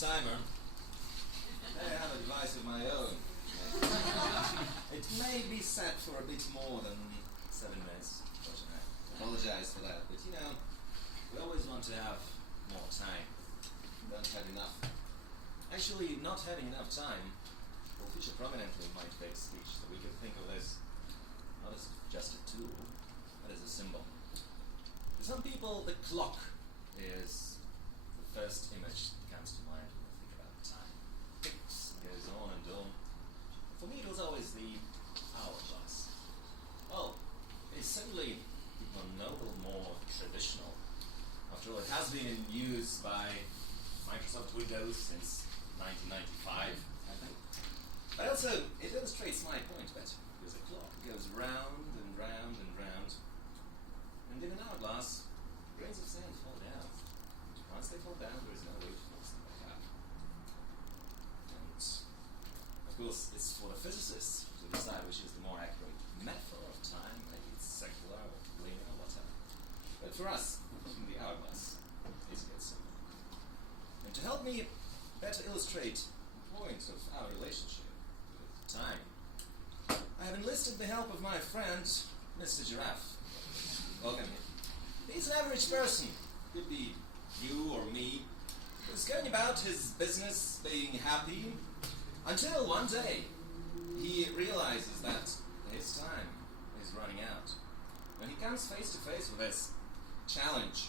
timer. I have a device of my own. It may be set for a bit more than 7 minutes. I apologize for that, but we always want to have more time. We don't have enough. Actually, not having enough time will feature prominently in my debate speech, so we can think of this not as just a tool, but as a symbol. For some people, the clock is the first image that comes to mind when they think about time. It ticks and goes on and on. For me, it was always the hourglass. Well, it's simply more noble, more traditional. After all, it has been in use by Microsoft Windows since 1995, I think. But also, it illustrates my point better, because a clock goes round and round and round, and in an hourglass, grains of sand fall down. Once they fall down, there is no way to force them back up. And, of course, it's for the physicists to decide which is the more accurate metaphor of time. Maybe it's secular or linear or whatever. But for us, the hourglass is a good symbol. And to help me better illustrate the point of our relationship with time, I have enlisted the help of my friend, Mr. Giraffe. Welcome him. He's an average person, could be you or me, who's going about his business being happy until one day he realizes that his time is running out. When he comes face to face with this challenge,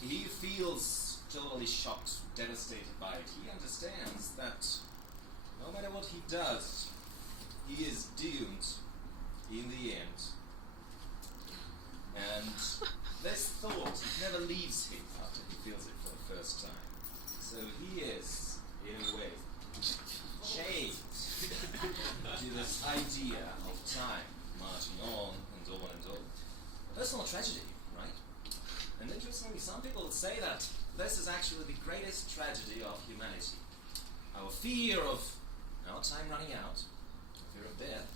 he feels totally shocked, devastated by it. He understands that no matter what he does, he is doomed in the end. And this thought never leaves him after he feels it for the first time. So he is, in a way, chained to this idea of time marching on and on and on. A personal tragedy, right? And interestingly, some people would say that this is actually the greatest tragedy of humanity. Our fear of our time running out, fear of death,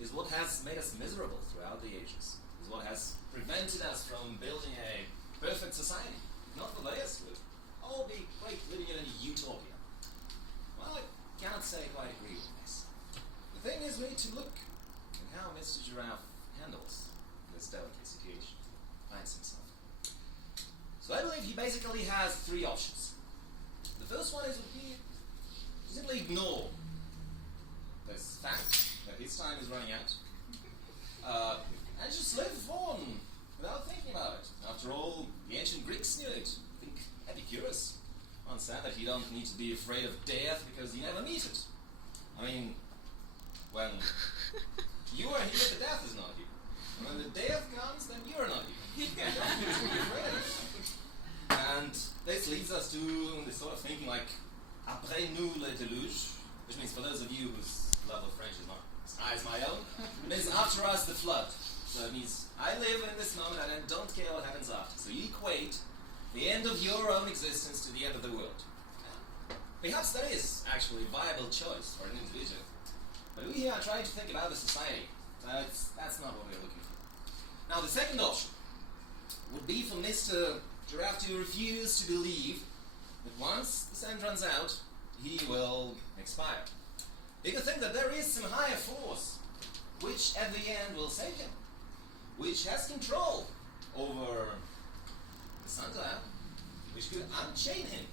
is what has made us miserable throughout the ages, is what has prevented us from building a perfect society. Not for this, would all be great living in a utopia. Well, I cannot say I quite agree with this. The thing is, we need to look at how Mr. Giraffe handles this delicate situation, finds himself. So I believe he basically has 3 options. The first one is would be to simply ignore this fact that his time is running out, and just live on without thinking about it. After all, the ancient Greeks knew it. I think Epicurus once said that you don't need to be afraid of death because you never meet it. I mean, when you are here, the death is not here. And when the death comes, then you are not here. You don't need to be afraid of it. And this leads us to this sort of thinking like, après nous le déluge, which means for those of you whose love of French is not as high as my own, it means after us the flood. So it means I live in this moment and I don't care what happens after. So you equate the end of your own existence to the end of the world. Perhaps that is actually a viable choice for an individual. But we here are trying to think about the society. That's not what we're looking for. Now the second option would be for Mr. Giraffe to refuse to believe that once the sand runs out, he will expire. He could think that there is some higher force which at the end will save him, which has control over the sundial, which could unchain him.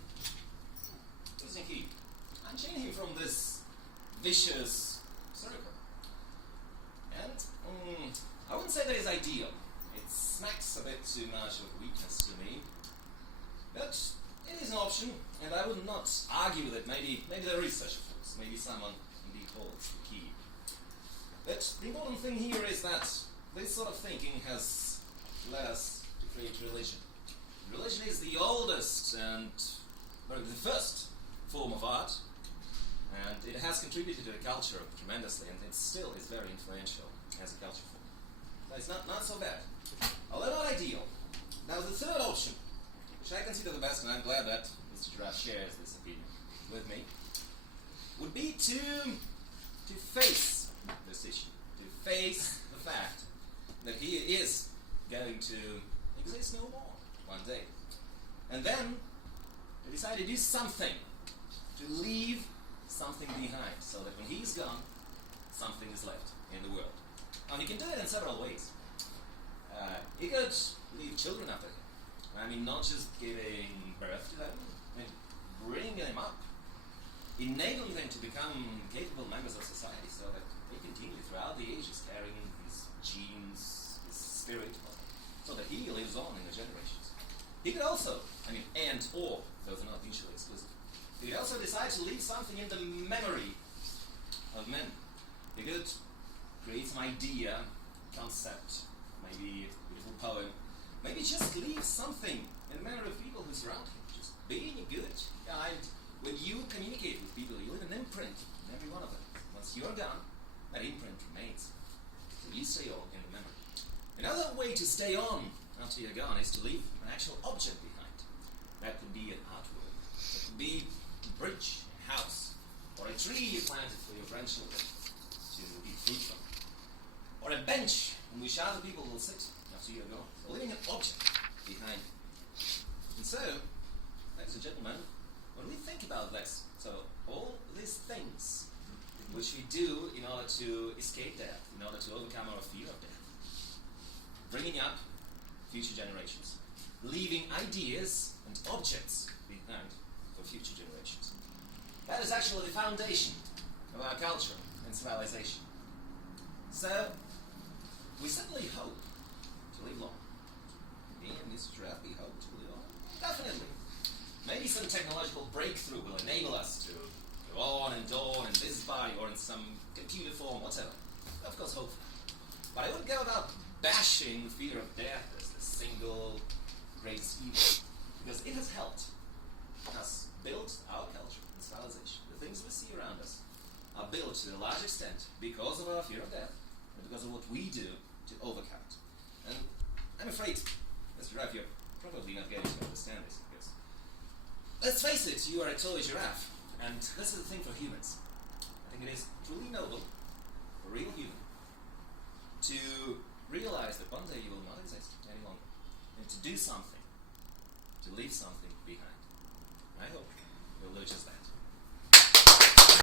What do you think he? Unchain him from this vicious circle. And I wouldn't say that is ideal. It smacks a bit too much of weakness to me. But it is an option, and I would not argue with it. Maybe there is such a force. Maybe someone indeed holds the key. But the important thing here is that this sort of thinking has led us to create religion. Religion is the oldest and the first form of art, and it has contributed to the culture tremendously, and it still is very influential as a culture form. So it's not so bad, although not ideal. Now the third option, which I consider the best, and I'm glad that Mr. Giraffe shares this opinion with me, would be to face this issue, to face the fact that he is going to exist no more one day. And then They decide to do something, to leave something behind, so that when he's gone, something is left in the world. And he can do it in several ways. He could leave children after him. I mean, not just giving birth to them, I mean, bringing them up, enabling them to become capable members of society, so that they continue throughout the ages carrying his genes, his spirit, so that he lives on in the generations. He could also, and/or, those are not mutually exclusive, he could also decide to leave something in the memory of men. He could create some idea, concept, maybe a beautiful poem, maybe just leave something in the memory of people who surround him. Just being a good guide. When you communicate with people, you leave an imprint in every one of them. Once you're gone, that imprint remains. So you stay on in the memory. Another way to stay on after you're gone is to leave an actual object behind. That could be an artwork. It could be a bridge, a house, or a tree you planted for your grandchildren to eat fruit from. Or a bench on which other people will sit after you're gone. So leaving an object behind. And so, ladies and gentlemen, when we think about this, so all these things which we do in order to escape death, in order to overcome our fear of death, bringing up future generations, leaving ideas and objects behind for future generations. That is actually the foundation of our culture and civilization. So, we certainly hope to live long. Me and Mr. Giraffe, we hope to live long. Definitely. Maybe some technological breakthrough will enable us to go on in this body or in some computer form, whatever. Of course, hopefully. But I wouldn't go about bashing the fear of death as the single greatest evil, because it has helped us build our culture and civilization. The things we see around us are built to a large extent because of our fear of death and because of what we do to overcome it. And I'm afraid, Mr. Giraffe, you're probably not going to understand this, because let's face it, you are a toy giraffe, and this is the thing for humans. I think it is truly noble for a real human to realize that one day you will not exist any longer, and to do something, to leave something behind. I hope you'll do just that.